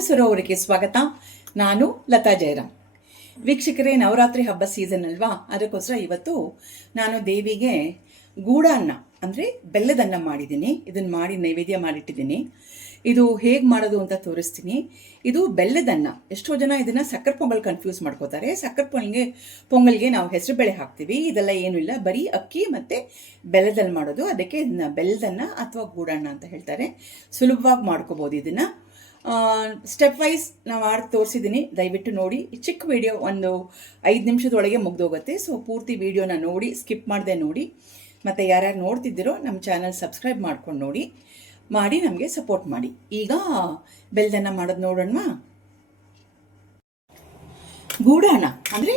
ಸರೋವರಕ್ಕೆ ಸ್ವಾಗತ. ನಾನು ಲತಾ ಜಯರಾಮ್. ವೀಕ್ಷಕರೇ, ನವರಾತ್ರಿ ಹಬ್ಬ ಸೀಸನ್ ಅಲ್ವಾ? ಅದಕ್ಕೋಸ್ಕರ ಇವತ್ತು ನಾನು ದೇವಿಗೆ ಗೂಡಾನ್ನ, ಅಂದರೆ ಬೆಲ್ಲದನ್ನ ಮಾಡಿದ್ದೀನಿ. ಇದನ್ನು ಮಾಡಿ ನೈವೇದ್ಯ ಮಾಡಿಟ್ಟಿದ್ದೀನಿ. ಇದು ಹೇಗೆ ಮಾಡೋದು ಅಂತ ತೋರಿಸ್ತೀನಿ. ಇದು ಬೆಲ್ಲದನ್ನ, ಎಷ್ಟೋ ಜನ ಇದನ್ನು ಸಕ್ಕರೆ ಪೊಂಗಲ್ ಕನ್ಫ್ಯೂಸ್ ಮಾಡ್ಕೋತಾರೆ. ಸಕ್ಕರೆ ಪೊಂಗಲ್ಗೆ ಪೊಂಗಲ್ಗೆ ನಾವು ಹೆಸರು ಬೆಳೆ ಹಾಕ್ತೀವಿ. ಇದೆಲ್ಲ ಏನೂ ಇಲ್ಲ. ಬರೀ ಅಕ್ಕಿ ಮತ್ತು ಬೆಲ್ಲದಲ್ಲಿ ಮಾಡೋದು. ಅದಕ್ಕೆ ಇದನ್ನ ಬೆಲ್ಲದನ್ನ ಅಥವಾ ಗೂಡಣ್ಣ ಅಂತ ಹೇಳ್ತಾರೆ. ಸುಲಭವಾಗಿ ಮಾಡ್ಕೋಬೋದು ಇದನ್ನು. ಸ್ಟೆಪ್ ವೈಸ್ ನಾವು ಆಡಿ ತೋರಿಸಿದ್ದೀನಿ ದಯವಿಟ್ಟು ನೋಡಿ. ಚಿಕ್ಕ ವಿಡಿಯೋ ಒಂದು ಐದು ನಿಮಿಷದೊಳಗೆ ಮುಗ್ದೋಗುತ್ತೆ. ಸೊ ಪೂರ್ತಿ ವಿಡಿಯೋನ ನೋಡಿ ಸ್ಕಿಪ್ ಮಾಡದೆ ನೋಡಿ. ಮತ್ತು ಯಾರ್ಯಾರು ನೋಡ್ತಿದ್ದೀರೋ ನಮ್ಮ ಚಾನಲ್ ಸಬ್ಸ್ಕ್ರೈಬ್ ಮಾಡ್ಕೊಂಡು ನೋಡಿ. ಮಾಡಿ ನಮಗೆ ಸಪೋರ್ಟ್ ಮಾಡಿ. ಈಗ ಬೆಲ್ದನ್ನ ಮಾಡೋದು ನೋಡೋಣ ಗೂಡಾಣ ಅಂದರೆ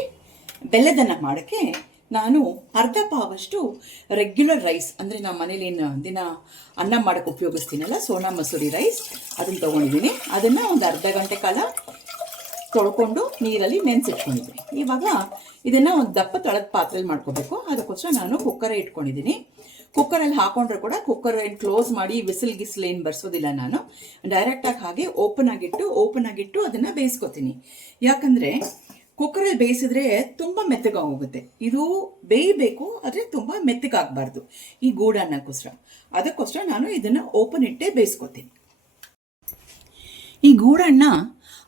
ಬೆಲ್ಲದನ್ನ ಮಾಡೋಕ್ಕೆ ನಾನು ಅರ್ಧ ಪಾವಷ್ಟು ರೆಗ್ಯುಲರ್ ರೈಸ್ ಅಂದರೆ ನಮ್ಮ ಮನೇಲಿ ಏನು ದಿನ ಅನ್ನ ಮಾಡೋಕ್ಕೆ ಉಪಯೋಗಿಸ್ತೀನಲ್ಲ, ಸೋನಾ ಮಸೂರಿ ರೈಸ್ ಅದನ್ನು ತೊಗೊಂಡಿದ್ದೀನಿ. ಅದನ್ನು ಒಂದು ಅರ್ಧ ಗಂಟೆ ಕಾಲ ತೊಳ್ಕೊಂಡು ನೀರಲ್ಲಿ ನೆನೆಸಿಟ್ಕೊಂಡಿದ್ದೀನಿ. ಇವಾಗ ಇದನ್ನು ಒಂದು ದಪ್ಪ ತಳದ ಪಾತ್ರೆಯಲ್ಲಿ ಮಾಡ್ಕೋಬೇಕು. ಅದಕ್ಕೋಸ್ಕರ ನಾನು ಕುಕ್ಕರೇ ಇಟ್ಕೊಂಡಿದ್ದೀನಿ. ಕುಕ್ಕರಲ್ಲಿ ಹಾಕೊಂಡ್ರೆ ಕೂಡ ಕುಕ್ಕರ್ ಏನು ಕ್ಲೋಸ್ ಮಾಡಿ ವಿಸಿಲ್ ಗಿಸಿಲ್ ಏನು ಬರ್ಸೋದಿಲ್ಲ ನಾನು. ಡೈರೆಕ್ಟಾಗಿ ಹಾಗೆ ಓಪನ್ ಆಗಿಟ್ಟು ಓಪನ್ ಆಗಿಟ್ಟು ಅದನ್ನು ಬೇಯಿಸ್ಕೊತೀನಿ. ಯಾಕಂದರೆ ಕುಕ್ಕರಲ್ಲಿ ಬೇಯಿಸಿದ್ರೆ ತುಂಬ ಮೆತ್ತಗಾಗೋಗುತ್ತೆ. ಇದು ಬೇಯಬೇಕು, ಆದರೆ ತುಂಬ ಮೆತ್ತಗಾಗಬಾರ್ದು. ಈ ಗೂಡನ್ನಕ್ಕೋಸ್ಕರ ಅದಕ್ಕೋಸ್ಕರ ನಾನು ಇದನ್ನು ಓಪನ್ ಇಟ್ಟೇ ಬೇಯಿಸ್ಕೊತೀನಿ. ಈ ಗೂಡನ್ನ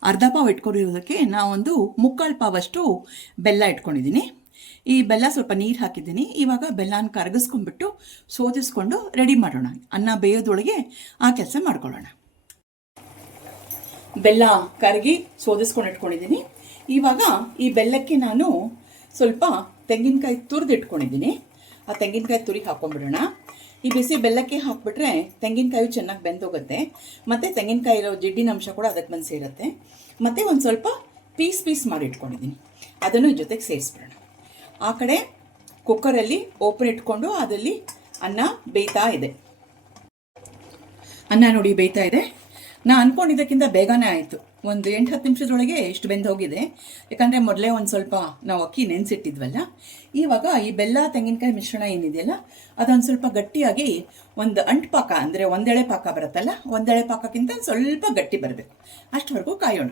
ಅರ್ಧ ಪಾವ್ ಇಟ್ಕೊಂಡಿರೋದಕ್ಕೆ ನಾವೊಂದು ಮುಕ್ಕಾಲು ಪಾವಷ್ಟು ಬೆಲ್ಲ ಇಟ್ಕೊಂಡಿದ್ದೀನಿ. ಈ ಬೆಲ್ಲ ಸ್ವಲ್ಪ ನೀರು ಹಾಕಿದ್ದೀನಿ. ಇವಾಗ ಬೆಲ್ಲನ ಕರಗಿಸ್ಕೊಂಡ್ಬಿಟ್ಟು ಸೋದಿಸ್ಕೊಂಡು ರೆಡಿ ಮಾಡೋಣ. ಅನ್ನ ಬೇಯೋದೊಳಗೆ ಆ ಕೆಲಸ ಮಾಡ್ಕೊಳ್ಳೋಣ. ಬೆಲ್ಲ ಕರಗಿ ಸೋದಿಸ್ಕೊಂಡು ಇಟ್ಕೊಂಡಿದ್ದೀನಿ. ಇವಾಗ ಈ ಬೆಲ್ಲಕ್ಕೆ ನಾನು ಸ್ವಲ್ಪ ತೆಂಗಿನಕಾಯಿ ತುರಿದಿಟ್ಕೊಂಡಿದ್ದೀನಿ ಆ ತೆಂಗಿನಕಾಯಿ ತುರಿ ಹಾಕೊಂಡ್ಬಿಡೋಣ. ಈ ಬಿಸಿ ಬೆಲ್ಲಕ್ಕೆ ಹಾಕ್ಬಿಟ್ರೆ ತೆಂಗಿನಕಾಯಿ ಚೆನ್ನಾಗಿ ಬೆಂದೋಗುತ್ತೆ. ಮತ್ತು ತೆಂಗಿನಕಾಯಿ ಇರೋ ಜಿಡ್ಡಿನ ಅಂಶ ಕೂಡ ಅದಕ್ಕೆ ಬಂದು ಸೇರುತ್ತೆ. ಮತ್ತು ಒಂದು ಸ್ವಲ್ಪ ಪೀಸ್ ಪೀಸ್ ಮಾಡಿ ಇಟ್ಕೊಂಡಿದ್ದೀನಿ. ಅದನ್ನು ಜೊತೆಗೆ ಸೇರಿಸ್ಬಿಡೋಣ. ಆ ಕಡೆ ಕುಕ್ಕರಲ್ಲಿ ಓಪನ್ ಇಟ್ಕೊಂಡು ಅದರಲ್ಲಿ ಅನ್ನ ಬೇಯ್ತಾ ಇದೆ. ಅನ್ನ ನೋಡಿ ಬೇಯ್ತಾ ಇದೆ. ನಾ ಅಂದ್ಕೊಂಡಿದ್ದಕ್ಕಿಂತ ಬೇಗನೆ ಆಯಿತು. ಒಂದು ಎಂಟು ಹತ್ತು ನಿಮಿಷದೊಳಗೆ ಇಷ್ಟು ಬೆಂದು ಹೋಗಿದೆ. ಯಾಕಂದರೆ ಮೊದಲೇ ಒಂದು ಸ್ವಲ್ಪ ನಾವು ಅಕ್ಕಿ ನೆನೆಸಿಟ್ಟಿದ್ವಲ್ಲ, ಇವಾಗ ಈ ಬೆಲ್ಲ ತೆಂಗಿನಕಾಯಿ ಮಿಶ್ರಣ ಏನಿದೆಯಲ್ಲ, ಅದೊಂದು ಸ್ವಲ್ಪ ಗಟ್ಟಿಯಾಗಿ ಒಂದು ಅಂಟು ಪಾಕ, ಅಂದರೆ ಒಂದೆಳೆ ಪಾಕ ಬರುತ್ತಲ್ಲ, ಒಂದೆಳೆ ಪಾಕಕ್ಕಿಂತ ಸ್ವಲ್ಪ ಗಟ್ಟಿ ಬರಬೇಕು. ಅಷ್ಟವರೆಗೂ ಕಾಯೋಣ.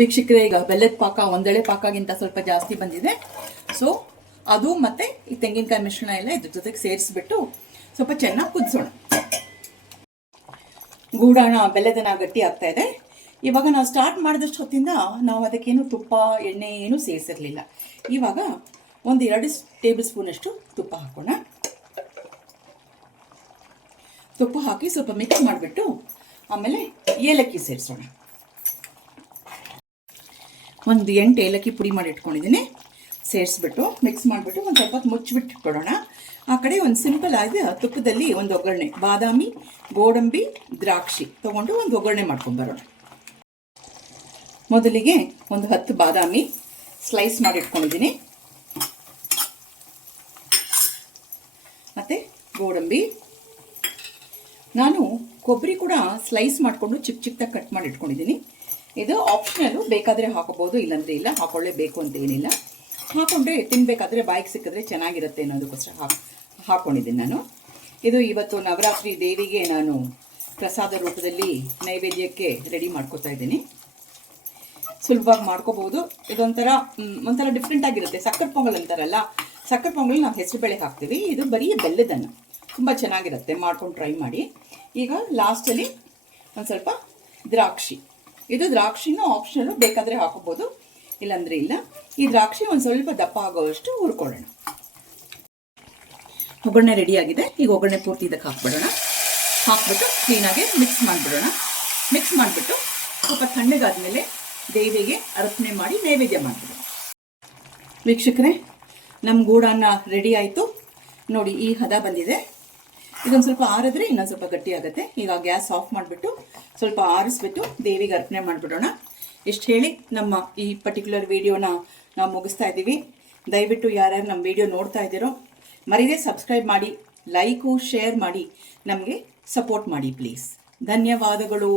ವೀಕ್ಷಕರೆ, ಈಗ ಬೆಲ್ಲದ ಪಾಕ, ಒಂದೆಳೆ ಪಾಕಗಿಂತ ಸ್ವಲ್ಪ ಜಾಸ್ತಿ ಬಂದಿದೆ. ಸೊ ಅದು ಮತ್ತು ಈ ತೆಂಗಿನಕಾಯಿ ಮಿಶ್ರಣ ಎಲ್ಲ ಇದ್ರ ಜೊತೆಗೆ ಸೇರಿಸ್ಬಿಟ್ಟು ಸ್ವಲ್ಪ ಚೆನ್ನಾಗಿ ಕುದಿಸೋಣ. ಗೂಡಾಣ ಬೆಲ್ಲದನ ಗಟ್ಟಿ ಆಗ್ತಾ ಇದೆ. ಇವಾಗ ನಾವು ಸ್ಟಾರ್ಟ್ ಮಾಡಿದಷ್ಟು ಹೊತ್ತಿಂದ ನಾವು ಅದಕ್ಕೇನು ತುಪ್ಪ, ಎಣ್ಣೆ ಏನೂ ಸೇರಿಸಿರಲಿಲ್ಲ. ಇವಾಗ ಒಂದು ಎರಡು ಟೇಬಲ್ ಸ್ಪೂನಷ್ಟು ತುಪ್ಪ ಹಾಕೋಣ. ತುಪ್ಪ ಹಾಕಿ ಸ್ವಲ್ಪ ಮಿಕ್ಸ್ ಮಾಡಿಬಿಟ್ಟು ಆಮೇಲೆ ಏಲಕ್ಕಿ ಸೇರಿಸೋಣ. ಒಂದು ಎಂಟು ಏಲಕ್ಕಿ ಪುಡಿ ಮಾಡಿ ಇಟ್ಕೊಂಡಿದ್ದೀನಿ. ಸೇರಿಸ್ಬಿಟ್ಟು ಮಿಕ್ಸ್ ಮಾಡಿಬಿಟ್ಟು ಒಂದು ಸ್ವಲ್ಪ ಮುಚ್ಚಿಬಿಟ್ಟು ಇಟ್ಕೊಳ್ಳೋಣ ಆ ಕಡೆ ಒಂದು ಸಿಂಪಲ್ ಆಗಿ ತುಪ್ಪದಲ್ಲಿ ಒಂದು ಒಗ್ಗರಣೆ. ಬಾದಾಮಿ, ಗೋಡಂಬಿ, ದ್ರಾಕ್ಷಿ ತಗೊಂಡು ಒಂದು ಒಗ್ಗರಣೆ ಮಾಡ್ಕೊಂಡು ಬರೋಣ. ಮೊದಲಿಗೆ ಒಂದು ಹತ್ತು ಬಾದಾಮಿ ಸ್ಲೈಸ್ ಮಾಡಿ ಇಟ್ಕೊಂಡಿದ್ದೀನಿ. ಮತ್ತು ಗೋಡಂಬಿ. ನಾನು ಕೊಬ್ಬರಿ ಕೂಡ ಸ್ಲೈಸ್ ಮಾಡಿಕೊಂಡು ಚಿಕ್ಕ ಚಿಕ್ಕದಾಗಿ ಕಟ್ ಮಾಡಿ ಇಟ್ಕೊಂಡಿದ್ದೀನಿ. ಇದು ಆಪ್ಷನಲ್ಲು ಬೇಕಾದರೆ ಹಾಕೋಬೋದು ಇಲ್ಲಾಂದರೆ ಇಲ್ಲ, ಹಾಕೊಳ್ಳೇಬೇಕು ಅಂತ ಏನಿಲ್ಲ. ಹಾಕೊಂಡ್ರೆ ತಿನ್ನಬೇಕಾದ್ರೆ ಬಾಯಿಗೆ ಸಿಕ್ಕಿದ್ರೆ ಚೆನ್ನಾಗಿರುತ್ತೆ ಅನ್ನೋದಕ್ಕೋಸ್ಕರ ಹಾಕ್, ಹಾಕೊಂಡಿದ್ದೀನಿ ನಾನು. ಇದು ಇವತ್ತು ನವರಾತ್ರಿ ದೇವಿಗೆ ನಾನು ಪ್ರಸಾದ ರೂಪದಲ್ಲಿ ನೈವೇದ್ಯಕ್ಕೆ ರೆಡಿ ಮಾಡ್ಕೋತಾ ಇದ್ದೀನಿ. ಸುಲಭವಾಗಿ ಮಾಡ್ಕೋಬೋದು. ಇದೊಂಥರ ಒಂಥರ ಡಿಫ್ರೆಂಟ್ ಆಗಿರುತ್ತೆ. ಸಕ್ಕರೆ ಪೊಂಗಲ್ ಅಂತಾರಲ್ಲ, ಸಕ್ಕರೆ ಪೊಂಗಲ್ ನಾವು ಹೆಸರುಬೇಳೆ ಹಾಕ್ತೀವಿ. ಇದು ಬರೀ ಬೆಲ್ಲದನ್ನು. ತುಂಬ ಚೆನ್ನಾಗಿರುತ್ತೆ. ಮಾಡ್ಕೊಂಡು ಟ್ರೈ ಮಾಡಿ. ಈಗ ಲಾಸ್ಟಲ್ಲಿ ಒಂದು ಸ್ವಲ್ಪ ದ್ರಾಕ್ಷಿ. ಇದು ದ್ರಾಕ್ಷಿನೂ ಆಪ್ಷನಲ್ಲು ಬೇಕಾದರೆ ಹಾಕೋಬೋದು. ಇಲ್ಲಾಂದರೆ ಇಲ್ಲ. ಈ ದ್ರಾಕ್ಷಿ ಒಂದು ಸ್ವಲ್ಪ ದಪ್ಪ ಆಗೋವಷ್ಟು ಹುರ್ಕೊಳ್ಳೋಣ. ಒಗ್ಗರಣೆ ರೆಡಿಯಾಗಿದೆ ಈಗ ಒಗ್ಗರಣೆ ಪೂರ್ತಿ ಇದಕ್ಕೆ ಹಾಕ್ಬಿಡೋಣ. ಹಾಕ್ಬಿಟ್ಟು ಕ್ಲೀನಾಗಿ ಮಿಕ್ಸ್ ಮಾಡಿಬಿಡೋಣ. ಮಿಕ್ಸ್ ಮಾಡಿಬಿಟ್ಟು ಸ್ವಲ್ಪ ತಣ್ಣಗಾದ್ಮೇಲೆ ದೇವಿಗೆ ಅರ್ಪಣೆ ಮಾಡಿ ನೈವೇದ್ಯ ಮಾಡಿಬಿಡೋಣ. ವೀಕ್ಷಕರೇ ನಮ್ಮ ಗೂಡನ್ನ ರೆಡಿ ಆಯಿತು. ನೋಡಿ, ಈ ಹದ ಬಂದಿದೆ. ಇದೊಂದು ಸ್ವಲ್ಪ ಆರಿದ್ರೆ ಇನ್ನೊಂದು ಸ್ವಲ್ಪ ಗಟ್ಟಿ ಆಗುತ್ತೆ. ಈಗ ಗ್ಯಾಸ್ ಆಫ್ ಮಾಡಿಬಿಟ್ಟು ಸ್ವಲ್ಪ ಆರಿಸ್ಬಿಟ್ಟು ದೇವಿಗೆ ಅರ್ಪಣೆ ಮಾಡಿಬಿಡೋಣ. ಇಷ್ಟು ಹೇಳಿ ನಮ್ಮ ಈ ಪರ್ಟಿಕ್ಯುಲರ್ ವಿಡಿಯೋನ ನಾವು ಮುಗಿಸ್ತಾ ಇದ್ದೀವಿ. ದಯವಿಟ್ಟು ಯಾರ್ಯಾರು ನಮ್ಮ ವಿಡಿಯೋ ನೋಡ್ತಾ ಇದ್ದೀರೋ ಮರೀದೇ ಸಬ್ಸ್ಕ್ರೈಬ್ ಮಾಡಿ ಲೈಕು ಶೇರ್ ಮಾಡಿ, ನಮಗೆ ಸಪೋರ್ಟ್ ಮಾಡಿ ಪ್ಲೀಸ್ ಧನ್ಯವಾದಗಳು.